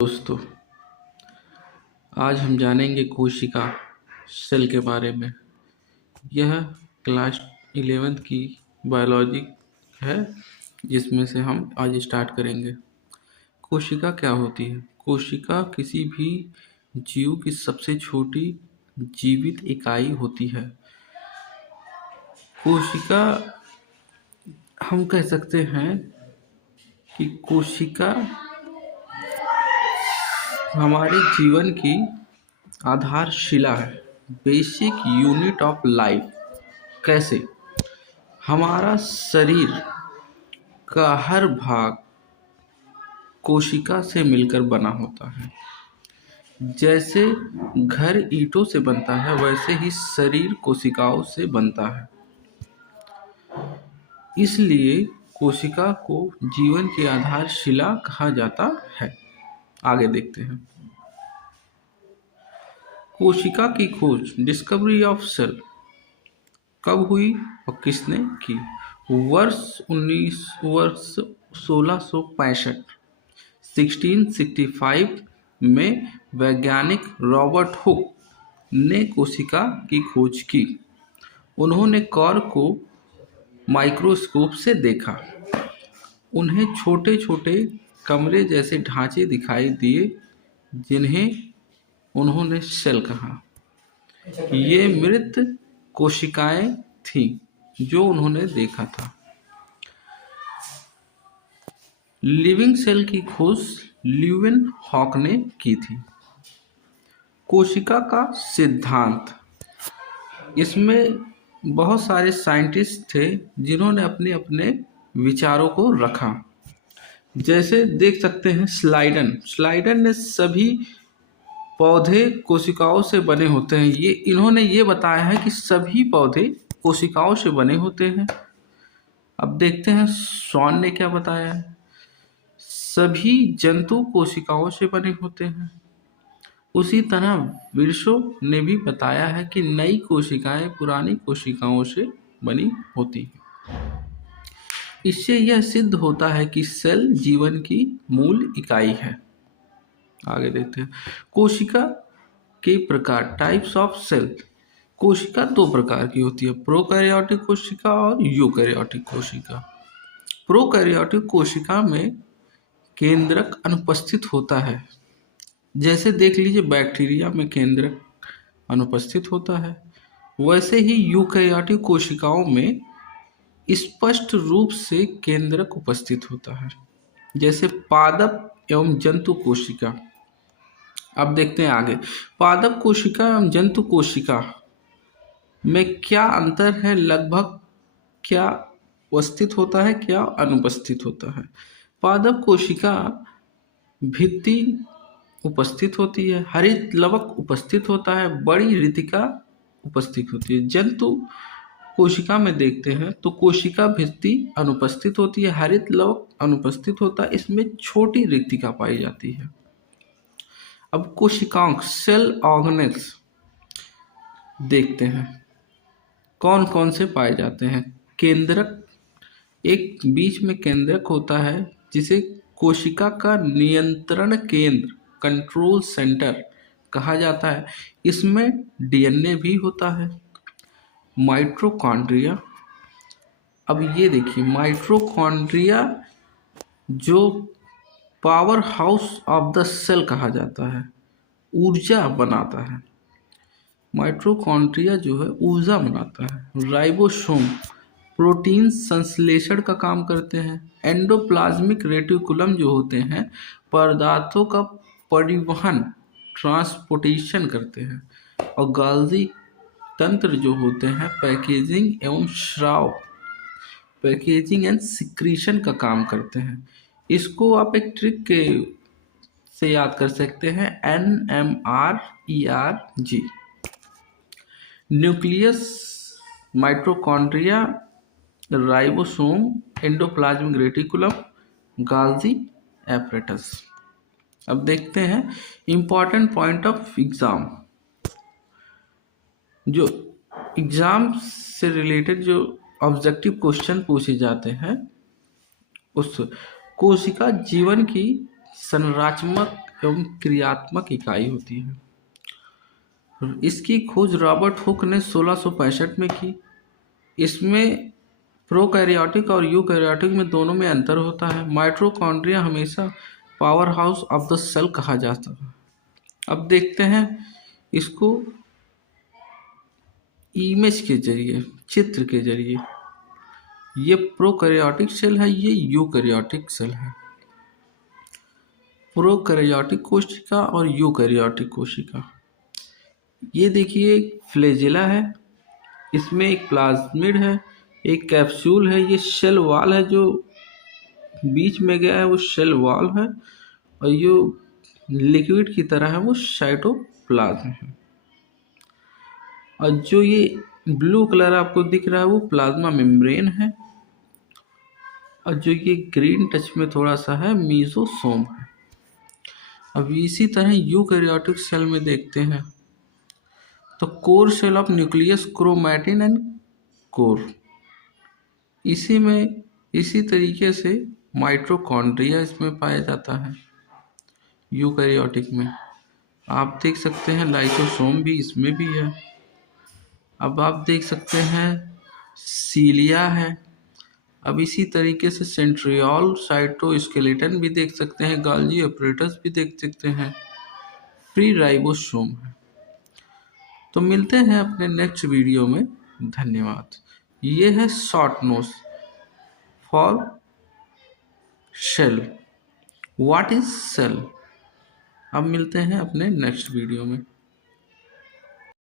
दोस्तों, आज हम जानेंगे कोशिका सेल के बारे में। यह क्लास 11th की बायोलॉजी है, जिसमें से हम आज स्टार्ट करेंगे। कोशिका क्या होती है? कोशिका किसी भी जीव की सबसे छोटी जीवित इकाई होती है। कोशिका, हम कह सकते हैं कि कोशिका हमारे जीवन की आधारशिला है, बेसिक यूनिट ऑफ लाइफ। कैसे? हमारा शरीर का हर भाग कोशिका से मिलकर बना होता है। जैसे घर ईंटों से बनता है, वैसे ही शरीर कोशिकाओं से बनता है। इसलिए कोशिका को जीवन की आधारशिला कहा जाता है। आगे देखते हैं। कोशिका की खोज, डिस्कवरी ऑफ सेल, कब हुई और किसने की? वर्ष 1665 1665 में वैज्ञानिक रॉबर्ट हुक ने कोशिका की खोज की। उन्होंने कोर को माइक्रोस्कोप से देखा। उन्हें छोटे छोटे कमरे जैसे ढांचे दिखाई दिए, जिन्हें उन्होंने सेल कहा। ये मृत कोशिकाएं थीं जो उन्होंने देखा था। लिविंग सेल की खोज ल्यूवेनहॉक ने की थी। कोशिका का सिद्धांत, इसमें बहुत सारे साइंटिस्ट थे जिन्होंने अपने अपने विचारों को रखा। जैसे देख सकते हैं स्लाइडन ने सभी पौधे कोशिकाओं से बने होते हैं। इन्होंने ये बताया है कि सभी पौधे कोशिकाओं से बने होते हैं। अब देखते हैं स्वान ने क्या बताया है। सभी जंतु कोशिकाओं से बने होते हैं। उसी तरह विर्शो ने भी बताया है कि नई कोशिकाएं पुरानी कोशिकाओं से बनी होती हैं। इससे यह सिद्ध होता है कि सेल जीवन की मूल इकाई है। आगे देखते हैं। कोशिका के प्रकार, टाइप्स ऑफ सेल। कोशिका दो प्रकार की होती है, प्रोकैरियोटिक कोशिका और यूकैरियोटिक कोशिका। प्रोकैरियोटिक कोशिका में केंद्रक अनुपस्थित होता है। जैसे देख लीजिए बैक्टीरिया में केंद्रक अनुपस्थित होता है, वैसे ही यूकैरियोटिक कोशिकाओं में स्पष्ट रूप से केंद्रक उपस्थित होता है, जैसे पादप एवं जंतु कोशिका। अब देखते हैं आगे। पादप कोशिका एवं जंतु कोशिका में क्या अंतर है? लगभग क्या उपस्थित होता है, क्या अनुपस्थित होता है? पादप कोशिका भित्ति उपस्थित होती है, हरित लवक उपस्थित होता है, बड़ी रितिका उपस्थित होती है। जंतु कोशिका में देखते हैं तो कोशिका भित्ति अनुपस्थित होती है, हरित लवक अनुपस्थित होता है, इसमें छोटी रिक्तिका पाई जाती है। अब कोशिकांग, सेल ऑर्गेनेल्स देखते हैं कौन कौन से पाए जाते हैं। केंद्रक, एक बीच में केंद्रक होता है जिसे कोशिका का नियंत्रण केंद्र, कंट्रोल सेंटर कहा जाता है। इसमें डीएनए भी होता है। माइटोकॉन्ड्रिया, अब ये देखिए माइटोकॉन्ड्रिया जो power house of the cell कहा जाता है, ऊर्जा बनाता है। माइटोकॉन्ड्रिया जो है ऊर्जा बनाता है। राइबोसोम प्रोटीन संश्लेषण का काम करते हैं। एंडोप्लाज्मिक रेटिकुलम जो होते हैं पदार्थों का परिवहन, ट्रांसपोर्टेशन करते हैं। और गाल्गी तंत्र जो होते हैं पैकेजिंग एवं स्राव, पैकेजिंग एंड सिक्रीशन का काम करते हैं। इसको आप एक ट्रिक के से याद कर सकते हैं, NMRERG। Nucleus, mitochondria, ribosome, endoplasmic reticulum, Golgi apparatus. अब देखते हैं इंपॉर्टेंट पॉइंट ऑफ एग्जाम। जो एग्जाम से रिलेटेड जो ऑब्जेक्टिव क्वेश्चन पूछे जाते हैं, उस कोशिका जीवन की संरचनात्मक एवं क्रियात्मक इकाई होती है। इसकी खोज रॉबर्ट हुक ने 1665 में की। इसमें प्रोकैरियोटिक और यूकैरियोटिक में दोनों में अंतर होता है। माइटोकॉन्ड्रिया हमेशा power house of the cell कहा जाता है। अब देखते हैं इसको इमेज के जरिए, चित्र के जरिए। ये प्रोकैरियोटिक सेल है, ये यूकैरियोटिक सेल है। प्रोकैरियोटिक कोशिका और यूकैरियोटिक कोशिका। ये देखिए एक फ्लैजेला है, इसमें एक प्लाज्मिड है, एक कैप्सूल है, ये सेल वॉल है, जो बीच में गया है वो सेल वॉल है, और जो लिक्विड की तरह है वो साइटोप्लाज्म है। और जो ये ब्लू कलर आपको दिख रहा है वो प्लाज्मा मेम्ब्रेन है, और जो ये ग्रीन टच में थोड़ा सा है मीजोसोम है। अब इसी तरह यूकैरियोटिक सेल में देखते हैं तो core cell of nucleus, chromatin and core. इसी तरीके से माइटोकॉन्ड्रिया इसमें पाया जाता है यूकैरियोटिक में। आप देख सकते हैं लाइसोसोम भी इसमें भी है। अब आप देख सकते हैं सीलिया है। अब इसी तरीके से सेंट्रियोल, साइटोस्केलेटन भी देख सकते हैं, गाल्जी अपरेटस भी देख सकते हैं, फ्री राइबोसोम है। तो मिलते हैं अपने नेक्स्ट वीडियो में। धन्यवाद। ये है short notes for cell. What is cell? अब मिलते हैं अपने नेक्स्ट वीडियो में।